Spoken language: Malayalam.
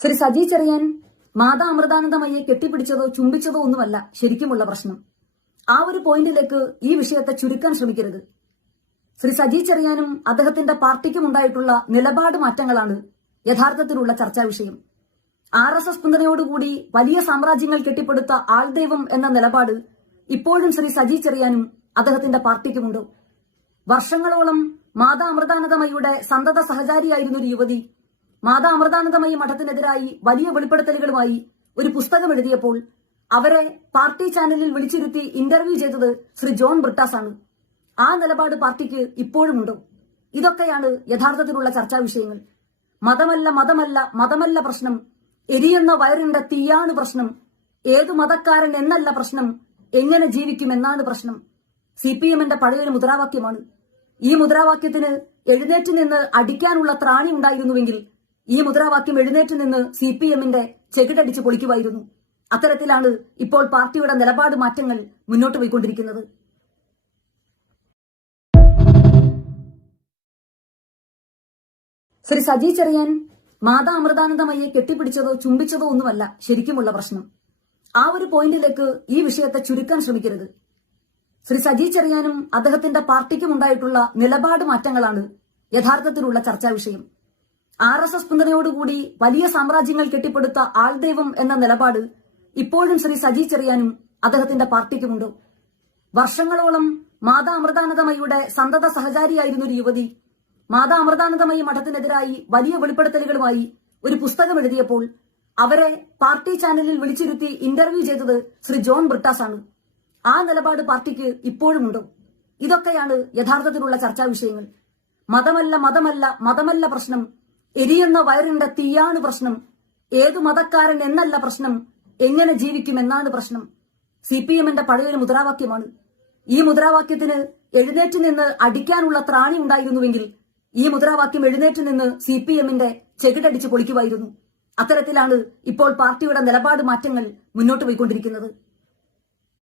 ശ്രീ സജി ചെറിയാൻ മാതാ അമൃതാനന്ദമയെ കെട്ടിപ്പിടിച്ചതോ ചുംബിച്ചതോ ഒന്നുമല്ല ശരിക്കുമുള്ള പ്രശ്നം. ആ ഒരു പോയിന്റിലേക്ക് ഈ വിഷയത്തെ ചുരുക്കാൻ ശ്രമിക്കരുത്. ശ്രീ സജി ചെറിയാനും അദ്ദേഹത്തിന്റെ പാർട്ടിക്കും ഉണ്ടായിട്ടുള്ള നിലപാട് മാറ്റങ്ങളാണ് യഥാർത്ഥത്തിലുള്ള ചർച്ചാ വിഷയം. ആർ എസ് എസ് പിന്തുണയോടുകൂടി വലിയ സാമ്രാജ്യങ്ങൾ കെട്ടിപ്പടുത്ത ആൾദൈവം എന്ന നിലപാട് ഇപ്പോഴും ശ്രീ സജി ചെറിയാനും അദ്ദേഹത്തിന്റെ പാർട്ടിക്കുമുണ്ട്. വർഷങ്ങളോളം മാതാ അമൃതാനന്ദമയുടെ സന്തത സഹചാരിയായിരുന്ന ഒരു യുവതി മാതാ അമൃതാനന്ദമയി മഠത്തിനെതിരായി വലിയ വെളിപ്പെടുത്തലുകളുമായി ഒരു പുസ്തകം എഴുതിയപ്പോൾ അവരെ പാർട്ടി ചാനലിൽ വിളിച്ചിരുത്തി ഇന്റർവ്യൂ ചെയ്തത് ശ്രീ ജോൺ ബ്രിട്ടാസ് ആണ് ആ നിലപാട് പാർട്ടിക്ക് ഇപ്പോഴുമുണ്ടോ. ഇതൊക്കെയാണ് യഥാർത്ഥത്തിലുള്ള ചർച്ചാ വിഷയങ്ങൾ. മതമല്ല മതമല്ല മതമല്ല പ്രശ്നം. എരിയുന്ന വയറിന്റെ തീയാണ് പ്രശ്നം. ഏത് മതക്കാരൻ എന്നല്ല പ്രശ്നം. എങ്ങനെ ജീവിക്കും എന്നാണ് പ്രശ്നം. സി പി എമ്മിന്റെ പഴയൊരു മുദ്രാവാക്യമാണ്. ഈ മുദ്രാവാക്യത്തിന് എഴുന്നേറ്റ് നിന്ന് അടിക്കാനുള്ള ത്രാണി ഉണ്ടായിരുന്നുവെങ്കിൽ ഈ മുദ്രാവാക്യം എഴുന്നേറ്റ് നിന്ന് സി പി എമ്മിന്റെ ചെകിട്ടടിച്ച് പൊളിക്കുമായിരുന്നു. അത്തരത്തിലാണ് ഇപ്പോൾ പാർട്ടിയുടെ നിലപാട് മാറ്റങ്ങൾ മുന്നോട്ട് പോയിക്കൊണ്ടിരിക്കുന്നത്. ശ്രീ സജി ചെറിയാൻ മാതാ അമൃതാനന്ദമയെ കെട്ടിപ്പിടിച്ചതോ ചുംബിച്ചതോ ഒന്നുമല്ല ശരിക്കുമുള്ള പ്രശ്നം. ആ ഒരു പോയിന്റിലേക്ക് ഈ വിഷയത്തെ ചുരുക്കാൻ ശ്രമിക്കരുത്. ശ്രീ സജി ചെറിയാനും അദ്ദേഹത്തിന്റെ പാർട്ടിക്കും ഉണ്ടായിട്ടുള്ള നിലപാട് മാറ്റങ്ങളാണ് യഥാർത്ഥത്തിലുള്ള ചർച്ചാ വിഷയം. ആർ എസ് എസ് പിന്തുണയോടുകൂടി വലിയ സാമ്രാജ്യങ്ങൾ കെട്ടിപ്പടുത്ത ആൾദൈവം എന്ന നിലപാട് ഇപ്പോഴും ശ്രീ സജി ചെറിയാനും അദ്ദേഹത്തിന്റെ പാർട്ടിക്കുമുണ്ടോ. വർഷങ്ങളോളം മാതാ അമൃതാനന്ദമയുടെ സന്തത സഹചാരിയായിരുന്ന ഒരു യുവതി മാതാ അമൃതാനന്ദമയി മഠത്തിനെതിരായി വലിയ വെളിപ്പെടുത്തലുകളുമായി ഒരു പുസ്തകം എഴുതിയപ്പോൾ അവരെ പാർട്ടി ചാനലിൽ വിളിച്ചിരുത്തി ഇന്റർവ്യൂ ചെയ്തത് ശ്രീ ജോൺ ബ്രിട്ടാസ് ആണ് ആ നിലപാട് പാർട്ടിക്ക് ഇപ്പോഴുമുണ്ടോ. ഇതൊക്കെയാണ് യഥാർത്ഥത്തിലുള്ള ചർച്ചാ വിഷയങ്ങൾ. മതമല്ല മതമല്ല മതമല്ല പ്രശ്നം എരിയുന്ന വയറിന്റെ തീയാണ് പ്രശ്നം. ഏതു മതക്കാരൻ എന്നല്ല പ്രശ്നം. എങ്ങനെ ജീവിക്കും എന്നാണ് പ്രശ്നം. സി പി എമ്മിന്റെ പഴയൊരു മുദ്രാവാക്യമാണ്. ഈ മുദ്രാവാക്യത്തിന് എഴുന്നേറ്റ് നിന്ന് അടിക്കാനുള്ള ത്രാണി ഉണ്ടായിരുന്നുവെങ്കിൽ ഈ മുദ്രാവാക്യം എഴുന്നേറ്റ് നിന്ന് സി പി എമ്മിന്റെ ചെകിടടിച്ച് പൊളിക്കുമായിരുന്നു. അത്തരത്തിലാണ് ഇപ്പോൾ പാർട്ടിയുടെ നിലപാട് മാറ്റങ്ങൾ മുന്നോട്ട് പോയിക്കൊണ്ടിരിക്കുന്നത്.